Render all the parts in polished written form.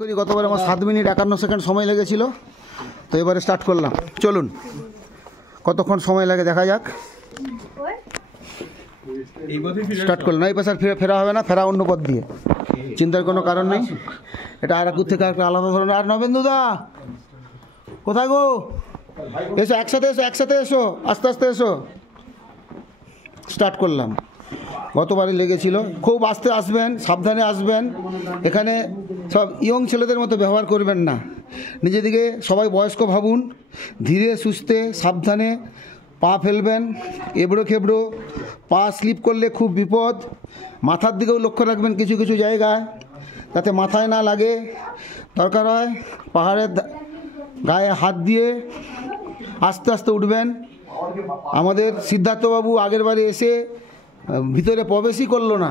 করি গতবার আমার 7 মিনিট 51 সেকেন্ড সময় লেগেছিল, তো এবারে স্টার্ট করলাম। চলুন কতক্ষণ সময় লাগে দেখা যাক। স্টার্ট করলাম। এই পাশে ফেরা হবে না, ফেরা অন্য পথ দিয়ে, চিন্তার কোনো কারণ নেই। এটা আরাকুর থেকে একটা আলাদা ধরনের। আর নবেন্দুদা কোথায় গো? এসো, একসাথে এসো, একসাথে এসো, আস্তে আস্তে এসো। স্টার্ট করলাম। গতবারই লেগেছিল। খুব আস্তে আসবেন, সাবধানে আসবেন। এখানে সব ইয়ং ছেলেদের মতো ব্যবহার করবেন না। নিজে দিকে সবাই বয়স্ক ভাবুন। ধীরে সুস্থে সাবধানে পা ফেলবেন, এবড়ো খেবড়ো। পা স্লিপ করলে খুব বিপদ। মাথার দিকেও লক্ষ্য রাখবেন কিছু কিছু জায়গায়, যাতে মাথায় না লাগে। দরকার হয় পাহাড়ের গায়ে হাত দিয়ে আস্তে আস্তে উঠবেন। আমাদের সিদ্ধার্থবাবু আগের বারে এসে ভিতরে প্রবেশই করলো না।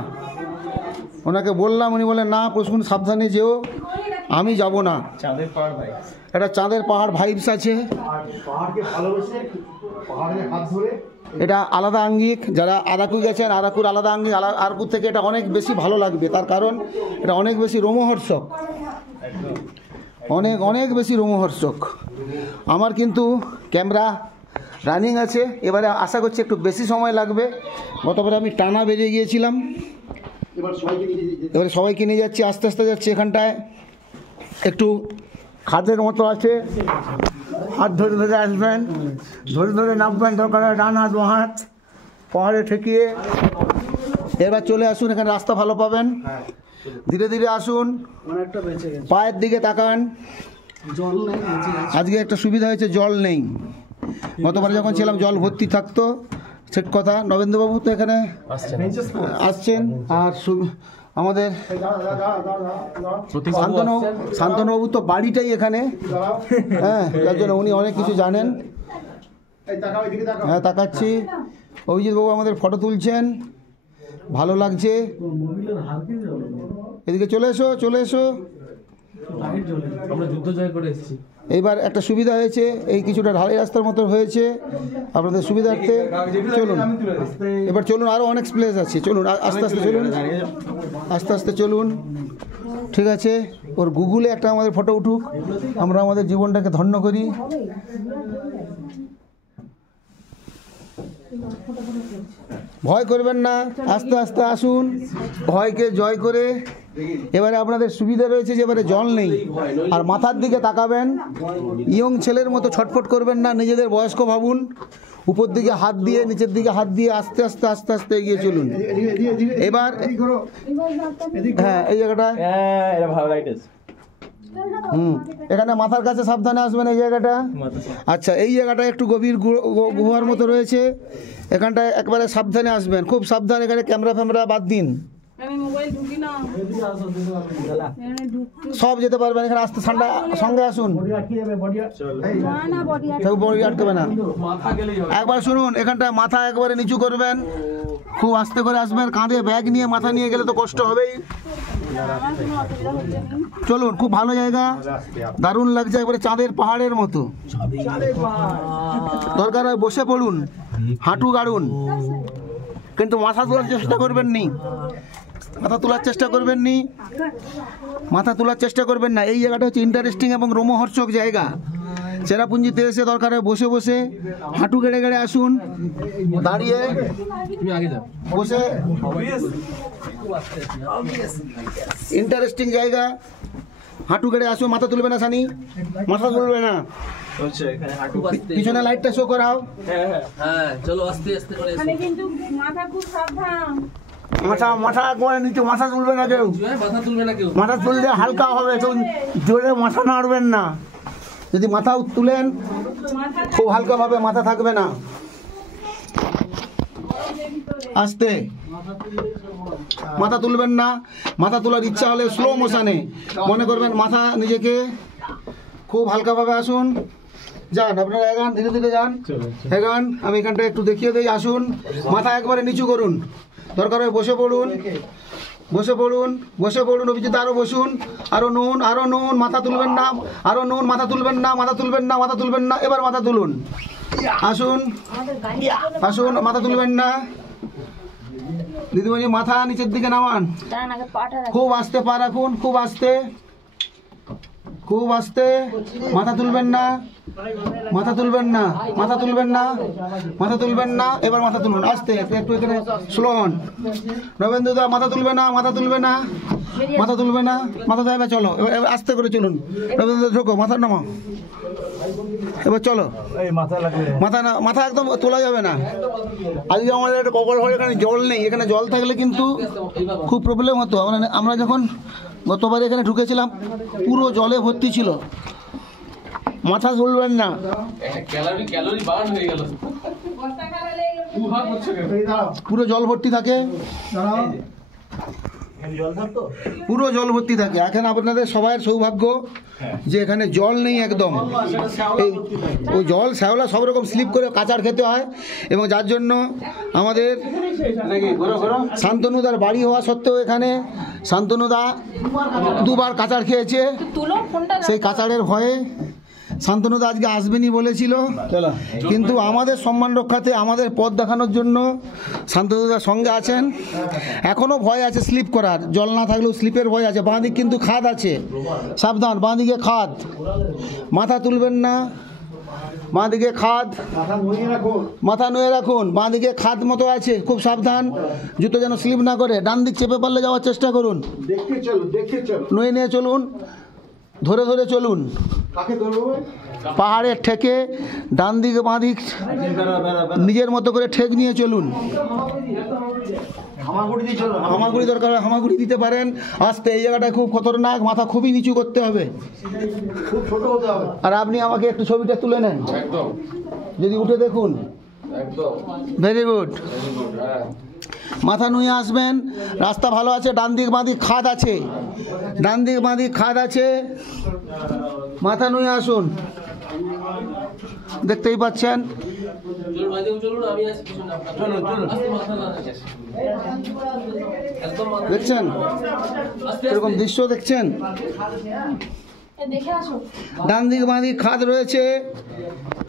ওনাকে বললাম, উনি বলেন না প্রসূন সাবধানে যেও, আমি যাব না। একটা চাঁদের পাহাড় ভাইবস আছে। এটা আলাদা আঙ্গিক। যারা আরাকু গেছেন, আরাকুর আলাদা আঙ্গিক। আরাকুর থেকে এটা অনেক বেশি ভালো লাগবে, তার কারণ এটা অনেক বেশি রোমহর্ষক, অনেক অনেক বেশি রোমহর্ষক। আমার কিন্তু ক্যামেরা রানিং আছে। এবারে আশা করছি একটু বেশি সময় লাগবে। গতবারে আমি টানা বেরিয়ে গিয়েছিলাম, এবারে সবাইকে নিয়ে যাচ্ছি, আস্তে আস্তে যাচ্ছি। এখানটায় একটু খাদের মতো আছে, হাত ধরে ধরে আসবেন, ধরে ধরে নামবেন। দরকার ডান হাত বাঁ হাত পাহাড়ে ঠেকিয়ে। এবার চলে আসুন, এখানে রাস্তা ভালো পাবেন। ধীরে ধীরে আসুন, পায়ের দিকে তাকান। আজকে একটা সুবিধা হয়েছে, জল নেই। গতবার যখন ছিলাম জল ভর্তি থাকতো, ঠিক কথা। নবেন্দ্রবাবু তো এখানে আসছেন। আর আমাদের শান্তনুবাবু তো বাড়িটাই এখানে, হ্যাঁ, যার জন্য উনি অনেক কিছু জানেন। হ্যাঁ, তাকাচ্ছি। অভিজিৎবাবু আমাদের ফটো তুলছেন, ভালো লাগছে। এদিকে চলে এসো, চলে এসো। এইবার একটা সুবিধা হয়েছে, এই কিছুটা ঢালাই রাস্তার মতো হয়েছে আপনাদের সুবিধার্থে। চলুন এবার, চলুন। আরও অনেক প্লেস আছে, চলুন আস্তে আস্তে চলুন, আস্তে আস্তে চলুন। ঠিক আছে, ওর গুগলে একটা আমাদের ফটো উঠুক, আমরা আমাদের জীবনটাকে ধন্য করি। ভয় করবেন না, আস্তে আস্তে আসুন, ভয়কে জয় করে। এবারে আপনাদের সুবিধা রয়েছে যে এবারে জল নেই, আর মাথার দিকে তাকাবেন। ইয়ং ছেলের মতো ছটফট করবেন না, নিজেদের বয়স্ক ভাবুন। উপর দিকে হাত দিয়ে, নিচের দিকে হাত দিয়ে আস্তে আস্তে আস্তে আস্তে এগিয়ে চলুন। এবার হ্যাঁ, এই জায়গাটা এখানে মাথার কাছে সাবধানে আসবেন। এই জায়গাটা আচ্ছা, এই জায়গাটা একটু গভীর গুহার মতো রয়েছে। এখানটায় একবারে সাবধানে আসবেন, খুব সাবধান। এখানে ক্যামেরা ফ্যামেরা বাদ দিন, সব যেতে পারবেন। এখানে আসতে ঠান্ডা সঙ্গে আসুন, বডি আটকাবে না। একবার শুনুন, এখানটায় মাথা একবারে নিচু করবেন, খুব আস্তে করে আসবেন। কাঁধে ব্যাগ নিয়ে মাথা নিয়ে গেলে তো কষ্ট হবেই। চলুন, খুব ভালো জায়গা, দারুণ লাগছে, একবারে চাঁদের পাহাড়ের মতো। দরকার হয় বসে পড়ুন, হাঁটু গাড়ুন, কিন্তু মাথা তোলার চেষ্টা করবেন নি, মাথা তোলার চেষ্টা করবেন নি, মাথা তোলার চেষ্টা করবেন না। এই জায়গাটা হচ্ছে ইন্টারেস্টিং এবং রোমহর্ষক জায়গা। চেরাপুঞ্জিতে এসে দরকার হয় বসে বসে, হাঁটু গেড়ে গেড়ে আসুন, দাঁড়িয়ে বসে। ইন্টারেস্টিং জায়গা, হাঁটু গেড়ে আসুন। মাথা তুলবে না সানি, মাথা তুলবে না। পিছনে লাইটটা শো করাও। মাথা একবারে নিচু, মাথা তুলবে না কেউ, মাথা তুললে হালকা হবে, জোরে মাথা নাড়বেন না। যদি মাথা তুলেন খুব হালকাভাবে, মাথা থাকবে না। আস্তে, মাথা তুলবেন না। মাথা তোলার ইচ্ছা হলে স্লো মোশনে মনে করবেন, মাথা নিজেকে খুব হালকাভাবে আসুন। যান, আপনারা এগান, ধীরে ধীরে যান, এগান। আমি এখানটা একটু দেখিয়ে দিই। আসুন, মাথা একবারে নিচু করুন। দরকার হয় বসে পড়ুন, বসে পড়ুন, বসে পড়ুন। অভিজিৎ আরো বসুন, আরো নুন, আরো নুন। মাথা তুলবেন না, আরো নুন। মাথা তুলবেন না, মাথা তুলবেন না, মাথা তুলবেন না। এবার মাথা তুলুন। আসুন, আসুন, মাথা তুলবেন না। দিদিমণি মাথা নিচের দিকে নামান, খুব আস্তে পা রাখুন, খুব আস্তে। খুব আস্তে, মাথা তুলবেন না, মাথা তুলবেন না, মাথা তুলবেন না, মাথা তুলবেন না। এবার মাথা তুলবেন আস্তে, একটু এখানে স্লো হন। নবেন্দুদা মাথা তুলবে না, মাথা তুলবে না, মাথা তুলবে না, মাথা যাবে। চলো এবার আস্তে করে চলুন। নবেন্দুদা ঢোকো, মাথা নামাও। এবার চলো। মাথা না, মাথা একদম তোলা যাবে না। আজকে আমাদের একটা কপাল হয়, এখানে জল নেই। এখানে জল থাকলে কিন্তু খুব প্রবলেম হতো। আমরা যখন গতবার এখানে ঢুকেছিলাম পুরো জলে ভর্তি ছিল। মাথা তুলবেন না। পুরো জল ভর্তি থাকে, পুরো জল ভর্তি থাকে। এখন আপনাদের সবাই সৌভাগ্য যে এখানে জল নেই একদম। এই ওই জল শ্যাওলা সব রকম স্লিপ করে কাচার খেতে হয়, এবং যার জন্য আমাদের শান্তনুদার বাড়ি হওয়া সত্ত্বেও এখানে শান্তনুদা দুবার কাচার খেয়েছে। সেই কাচারের ভয়ে শান্তনুদা আজকে আসবেনই বলেছিল, কিন্তু আমাদের সম্মান রক্ষাতে, আমাদের পথ দেখানোর জন্য শান্তনুদার সঙ্গে আছেন। এখনও ভয় আছে স্লিপ করার, জল না থাকলেও স্লিপের ভয় আছে। বাঁ দিক কিন্তু খাদ আছে, সাবধান, বাঁ দিকে খাদ। মাথা তুলবেন না, বাঁ দিকে খাদ, মাথা নুয়ে রাখুন। বাঁ দিকে খাদ মতো আছে, খুব সাবধান, জুতো যেন স্লিপ না করে। ডান দিক চেপে পারলে যাওয়ার চেষ্টা করুন, নুয়ে নিয়ে চলুন, ধরে ধরে চলুন। পাহাড়ের ঠেকে ডান দিক বাঁ দিক নিজের মতো করে ঠেক নিয়ে চলুন। হামাগুড়ি দরকার, হামাগুড়ি দিতে পারেন। আস্তে, এই জায়গাটা খুব খতরনাক, মাথা খুবই নিচু করতে হবে, খুব ছোট হতে হবে। আর আপনি আমাকে একটু ছবিটা তুলে নেন, যদি উঠে দেখুন। Very good. মাথা নুয়ে আসবেন। রাস্তা ভালো আছে, ডান দিক বাঁ দিক খাদ আছে, ডান দিক বাঁ দিক খাদ আছে। মাথা নুয়ে আসুন, দেখতেই পাচ্ছেন। দেখছেন এরকম দৃশ্য, দেখছেন? ডান দিক বাঁ দিক খাদ রয়েছে।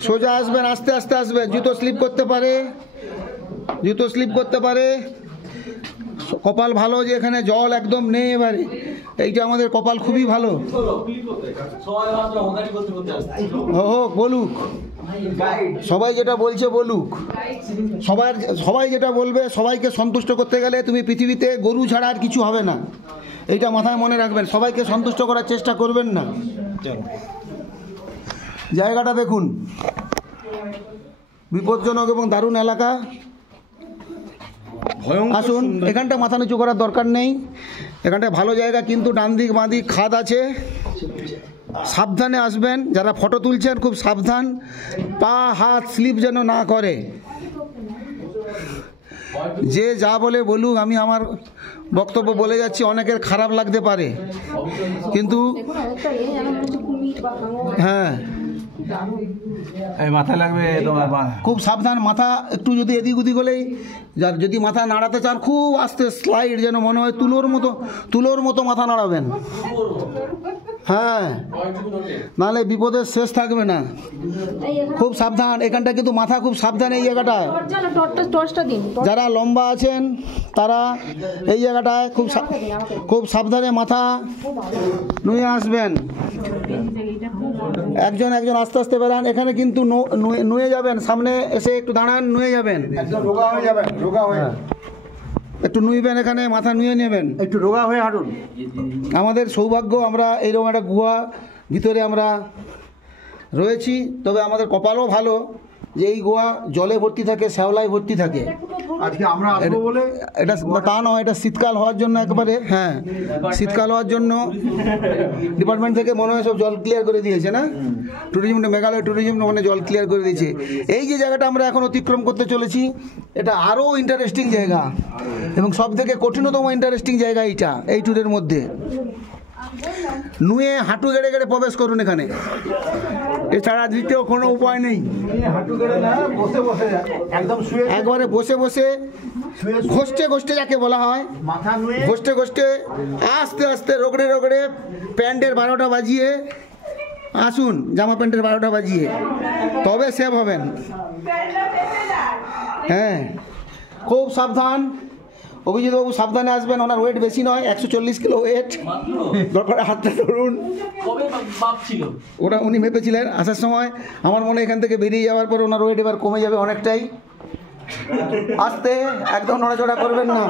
সোজা আসবেন, আস্তে আস্তে আসবেন। জুতো স্লিপ করতে পারে, জুতো স্লিপ করতে পারে। কপাল ভালো যে এখানে জল একদম নেই। এবারে এইটা আমাদের কপাল খুবই ভালো। হোক, বলুক, সবাই যেটা বলছে বলুক। সবাই যেটা বলবে, সবাইকে সন্তুষ্ট করতে গেলে তুমি পৃথিবীতে গরু ছাড়া আর কিছু হবে না। এইটা মাথায় মনে রাখবেন। সবাইকে সন্তুষ্ট করার চেষ্টা করবেন না। জায়গাটা দেখুন, বিপজ্জনক এবং দারুণ এলাকা। আসুন, এখানটা মাথা নিচু করার দরকার নেই, এখানটা ভালো জায়গা, কিন্তু ডান দিক বাঁ দিক খাদ আছে। সাবধানে আসবেন। যারা ফটো তুলছেন খুব সাবধান, পা হাত স্লিপ যেন না করে। যে যা বলে বলুক, আমি আমার বক্তব্য বলে যাচ্ছি, অনেকের খারাপ লাগতে পারে, কিন্তু হ্যাঁ মাথা লাগবে তোমার। খুব সাবধান। মাথা একটু যদি এদিক ওদিক হলেই, যদি মাথা নাড়াতে চান খুব আস্তে স্লাইড, যেন মনে হয় তুলোর মতো মাথা নাড়াবেন। হ্যাঁ, নাহলে বিপদের শেষ থাকবে না। খুব সাবধান। এখানটা কিন্তু মাথা খুব সাবধান। এই জায়গাটায় যারা লম্বা আছেন তারা এই জায়গাটায় খুব সাবধানে মাথা নুয়ে আসবেন। একজন একজন আস্তে আস্তে বেরান। এখানে কিন্তু নুয়ে যাবেন, সামনে এসে একটু দাঁড়ান, নুয়ে যাবেন, রোগা হয়ে যাবেন, রোগা হয়ে একটু নুইবেন। এখানে মাথা নুয়ে নেবেন, একটু রোগা হয়ে হাঁটুন। আমাদের সৌভাগ্য, আমরা এইরকম একটা গুহা ভিতরে আমরা রয়েছি। তবে আমাদের কপালও ভালো যে এই গুহা জলে ভর্তি থাকে, শ্যাওলায় ভর্তি থাকে। আজকে আমরা আসবো বলে এটা তা নয়, এটা শীতকাল হওয়ার জন্য একবারে। হ্যাঁ, শীতকাল হওয়ার জন্য ডিপার্টমেন্ট থেকে মনে হয় সব জল ক্লিয়ার করে দিয়েছে না? ট্যুরিজম, মেঘালয় ট্যুরিজম মানে জল ক্লিয়ার করে দিয়েছে। এই যে জায়গাটা আমরা এখন অতিক্রম করতে চলেছি, এটা আরও ইন্টারেস্টিং জায়গা, এবং সব থেকে কঠিনতম ইন্টারেস্টিং জায়গা এইটা, এই ট্যুরের মধ্যে। নুয়ে হাঁটু গেড়ে গেড়ে প্রবেশ করুন এখানে, এছাড়া দ্বিতীয় কোনো উপায় নেই। একবারে বসে বসে ঘষ্টে ঘষ্টে যাকে বলা হয়, ঘষ্টে ঘষ্টে আস্তে আস্তে রগড়ে রগড়ে প্যান্টের 12টা বাজিয়ে আসুন, জামা প্যান্টের 12টা বাজিয়ে, তবে সেভ হবেন। হ্যাঁ, খুব সাবধান। অভিজিৎবাবু সাবধানে আসবেন, ওনার ওয়েট বেশি নয়, 140 কিলো ওয়েট। দরকার হাতটা ধরুন। ওটা উনি মেপেছিলেন আসার সময়। আমার মনে হয় এখান থেকে বেরিয়ে যাওয়ার পর ওনার ওয়েট এবার কমে যাবে অনেকটাই। আস্তে, একদম নড়াচড়া করবেন না।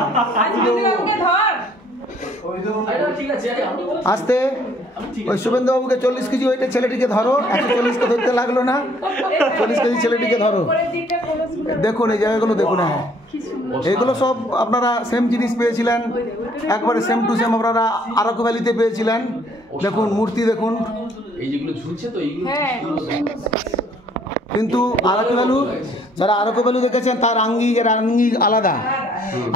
আস্তে, ওই শুভেন্দুবাবুকে 40 কেজি ওয়েটের ছেলেটিকে ধরো। 140কে ধরতে লাগলো না, 40 কেজি ছেলেটিকে ধরো। দেখুন এই জায়গাগুলো দেখুন। হ্যাঁ, এগুলো সব আপনারা সেম জিনিস পেয়েছিলেন, একবারে সেম টু সেম আপনারা আরাকু ভ্যালিতে পেয়েছিলেন। দেখুন মূর্তি দেখুন, কিন্তু আরাকু ভ্যালু, যারা আরাকু ভ্যালু দেখেছেন তার আঙ্গিকের আঙ্গি আলাদা।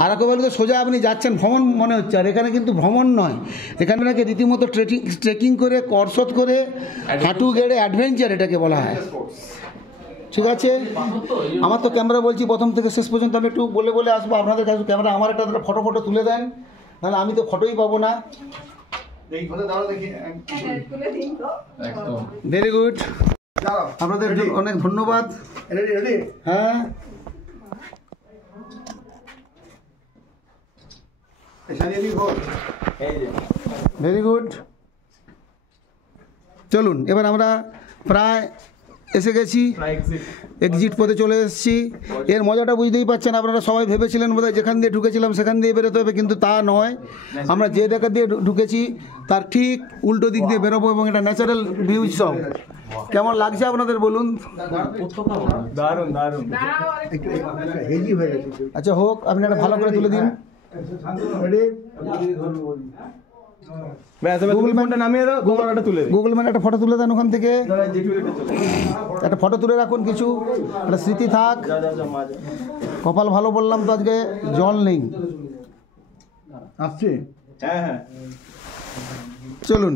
আরাকু ভ্যালুতে সোজা আপনি যাচ্ছেন, ভ্রমণ মনে হচ্ছে, আর এখানে কিন্তু ভ্রমণ নয়, এখানে নাকি রীতিমতো ট্রেকিং করে, কসরত করে, হাঁটু গেড়ে অ্যাডভেঞ্চার এটাকে বলা হয়। ঠিক আছে, আমার তো ক্যামেরা বলছি প্রথম থেকে শেষ পর্যন্ত আমি একটু বলে বলে আসবো আপনাদের কাছে। ক্যামেরা আমার একটা ফটো তুলে দেন, নাহলে আমি তো ফটোই পাবো না। ভেরি গুড, আপনাদের অনেক ধন্যবাদ। হ্যাঁ, ভেরি গুড। চলুন এবার আমরা প্রায় এসে গেছি, এক্সিট পথে চলে এসেছি। এর মজাটা বুঝতেই পারছেন আপনারা। সবাই ভেবেছিলেন বোধহয় যেখান দিয়ে ঢুকেছিলাম সেখান দিয়ে বেরোতে হবে, কিন্তু তা নয়। আমরা যে জায়গা দিয়ে ঢুকেছি তার ঠিক উল্টো দিক দিয়ে বেরোবো, এবং এটা ন্যাচারাল ভিউজ সব। কেমন লাগছে আপনাদের বলুন? দারুণ দারুণ। আচ্ছা হোক, আপনি একটা ভালো করে তুলে দিন। গুগল ম্যাপটা নামিয়ে দাও, গুগল ম্যাপে একটা ফটো তুলে দেন ওখান থেকে। একটা ফটো তুলে রাখুন, কিছু একটা স্মৃতি থাক। কপাল ভালো বললাম তো আজকে জল নেই। আসছে। হ্যাঁ, চলুন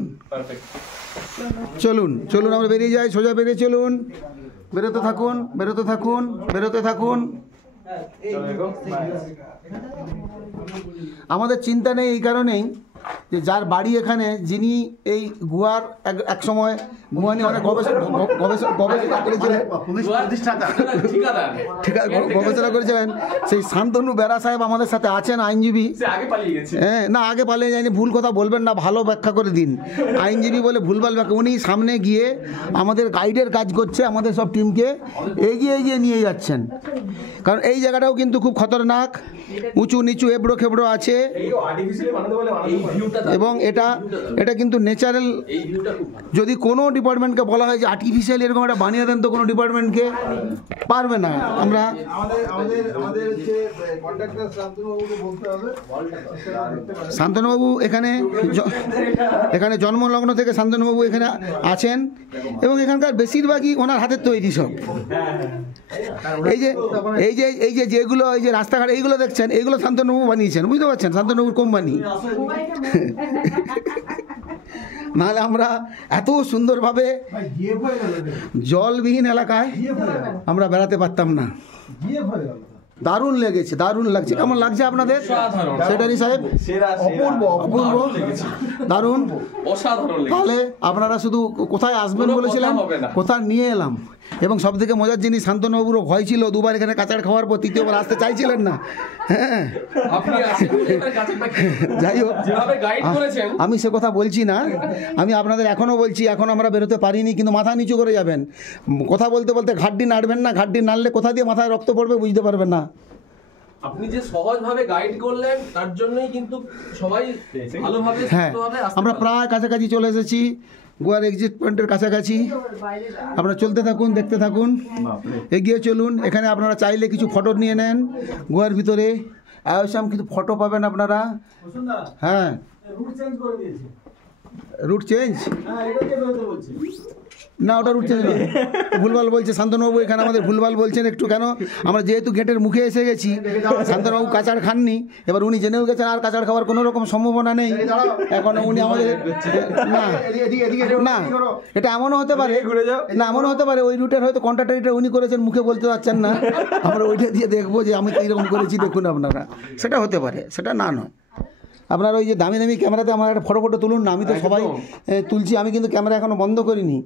চলুন চলুন, আমরা বেরিয়ে যাই। সোজা বেরিয়ে চলুন, বেরোতে থাকুন, বেরোতে থাকুন, বেরোতে থাকুন। আমাদের চিন্তা নেই এই কারণেই যে যার বাড়ি এখানে, যিনি এই গুহার এক সময় গুহা নিয়ে অনেক গবেষণা করেছিলেন, গবেষণা করেছিলেন, সেই শান্তনু বেরা সাহেব আমাদের সাথে আছেন, আইনজীবী। হ্যাঁ, না আগে পালিয়ে যায়নি, ভুল কথা বলবেন না, ভালো ব্যাখ্যা করে দিন। আইনজীবী বলে ভুলভাল ব্যাখ্যা। উনি সামনে গিয়ে আমাদের গাইডের কাজ করছে, আমাদের সব টিমকে এগিয়ে এগিয়ে নিয়ে যাচ্ছেন। কারণ এই জায়গাটাও কিন্তু খুব খতরনাক, উঁচু নিচু এবড়ো খেবড়ো আছে, এবং এটা কিন্তু ন্যাচারাল। যদি কোনো ডিপার্টমেন্টকে বলা হয় যে আর্টিফিশিয়াল এরকম একটা বানিয়ে দেন, তো কোনো ডিপার্টমেন্টকে পারবে না। আমরা শান্তনুবাবু এখানে জন্মলগ্ন থেকে শান্তনুবাবু এখানে আছেন, এবং এখানকার বেশিরভাগই ওনার হাতের তৈরি সব। এই যে যেগুলো এই যে রাস্তাঘাট এইগুলো দেখছেন, এইগুলো শান্তনুবাবু বানিয়েছেন, বুঝতে পারছেন? শান্তনুবাবুর কোম্পানি। নাহলে আমরা এত সুন্দরভাবে জলবিহীন এলাকায় আমরা বেড়াতে পারতাম না। দারুণ লেগেছে, দারুণ লাগছে। কেমন লাগছে আপনাদের সেটারি সাহেব? অপূর্ব, অপূর্ব, দারুণ, অসাধারণ। তাহলে আপনারা শুধু কোথায় আসবেন বলেছিলেন, কোথায় নিয়ে এলাম। এবং সব থেকে মজার জিনিস, শান্তনুবাবুরও ভয় ছিল, দুবার এখানে কাঁচাড় খাওয়ার পর তৃতীয়বার আসতে চাইছিলেন না। হ্যাঁ, যাই হোক, আমি সে কথা বলছি না, আমি আপনাদের এখনও বলছি, এখন আমরা বেরোতে পারিনি, কিন্তু মাথা নিচু করে যাবেন। কথা বলতে বলতে ঘাটটি নাড়বেন না, ঘাটটি নাড়লে কোথা দিয়ে মাথায় রক্ত পড়বে বুঝতে পারবেন না। আপনি যে সহজভাবে গাইড করলেন তার জন্যই কিন্তু সবাই ভালোভাবে। হ্যাঁ, আমরা প্রায় কাছাকাছি চলে এসেছি, গোয়ার এক্সিট পয়েন্টের কাছাকাছি। আপনারা চলতে থাকুন, দেখতে থাকুন, এগিয়ে চলুন। এখানে আপনারা চাইলে কিছু ফটো নিয়ে নেন। গোয়ার ভিতরে আয়সাম কিছু ফটো পাবেন আপনারা। হ্যাঁ, রুট চেঞ্জ না, ওটা রুট চেঞ্জ নয়, ভুলভাল বলছে শান্তনুবাবু। এখানে আমাদের ভুলভাল বলছেন একটু। কেন? আমরা যেহেতু গেটের মুখে এসে গেছি, শান্তনুবাবু কাঁচাড় খাননি, এবার উনি জেনেও গেছেন আর কাঁচাড় খাওয়ার কোনো রকম সম্ভাবনা নেই। এখন উনি আমাদের না, এটা এমনও হতে পারে, না এমনও হতে পারে ওই রুটের হয়তো কন্ট্রাক্টর উনি করেছেন, মুখে বলতে পারছেন না, আমরা ওইটা দিয়ে দেখবো যে আমি কীরকম করেছি, দেখুন আপনারা। সেটা হতে পারে, সেটা না নয়। আপনার ওই যে দামি দামি ক্যামেরাতে আমার একটা ফটো তুলুন না, আমি তো সবাই তুলছি, আমি কিন্তু ক্যামেরা এখনো বন্ধ করিনি।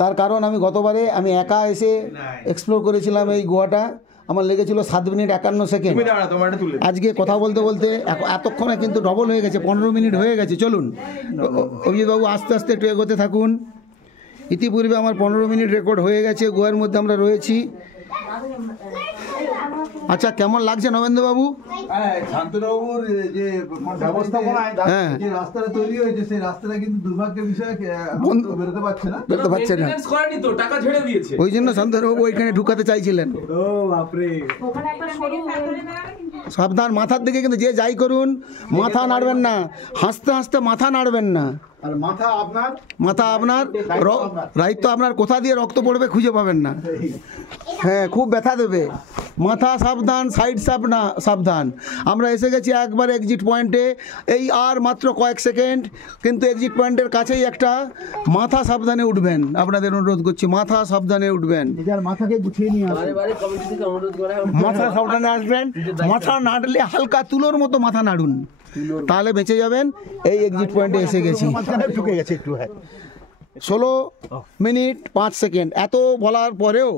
তার কারণ আমি গতবারে আমি একা এসে এক্সপ্লোর করেছিলাম এই গোয়াটা, আমার লেগেছিল 7 মিনিট 51 সেকেন্ড। আজকে কথা বলতে বলতে এতক্ষণে কিন্তু ডবল হয়ে গেছে, 15 মিনিট হয়ে গেছে। চলুন অভিজিৎবাবু আস্তে আস্তে একটু এগোতে থাকুন। ইতিপূর্বে আমার 15 মিনিট রেকর্ড হয়ে গেছে, গোয়ার মধ্যে আমরা রয়েছি। আচ্ছা, কেমন লাগছে নবেন্দ্রবাবু? শান্তনুবাবুর যে ব্যবস্থাপনায় হ্যাঁ। যে রাস্তাটা তৈরি হয়েছে সেই রাস্তাটা কিন্তু দুর্ভাগ্যের বিষয় বন্ধ বেরোতে পারছে না। বেরোতে পারছে না, Maintenance করেনি তো, টাকা ছেড়ে দিয়েছে। ওই জন্য শান্তনুবাবু ওইখানে ঢুকাতে চাইছিলেন। ও বাপরে, সাবধান, মাথার দিকে কিন্তু যে যাই করুন মাথা নাড়বেন না, হাসতে হাসতে মাথা নাড়বেন না। আর মাথা আপনার, মাথা আপনার, রাইট আপনার কোথা দিয়ে রক্ত পড়বে খুঁজে পাবেন না। হ্যাঁ, খুব ব্যথা দেবে। মাথা সাবধান, সাইড সাবধান। আমরা এসে গেছি একবার এক্সিট পয়েন্টে, এই আর মাত্র কয়েক সেকেন্ড, কিন্তু এক্সিট পয়েন্টের কাছেই একটা। মাথা সাবধানে উঠবেন, আপনাদের অনুরোধ করছি, মাথা সাবধানে উঠবেন। নিজের মাথাকে গুছিয়ে নিয়ে আসুন। বারে বারে কমিটি থেকে অনুরোধ করা হয়, মাথা সাবধানে আসবেন। মাথা নাড়লে হালকা তুলোর মতো মাথা নাড়ুন, তাহলে বেঁচে যাবেন। এই এক্সিট পয়েন্টে এসে গেছি, ঢুকে গেছে একটু। হ্যাঁ, 16 মিনিট 5 সেকেন্ড। এত বলার পরেও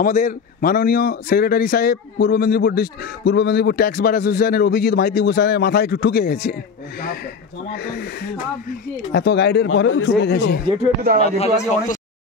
আমাদের মাননীয় সেক্রেটারি সাহেব পূর্ব মেদিনীপুর ট্যাক্স বার অ্যাসোসিয়েশনের অভিজিৎ মাইতি গোসাইয়ের মাথায় একটু ঠুকে গেছে। এত গাইডের পরেও ঠুকে গেছে।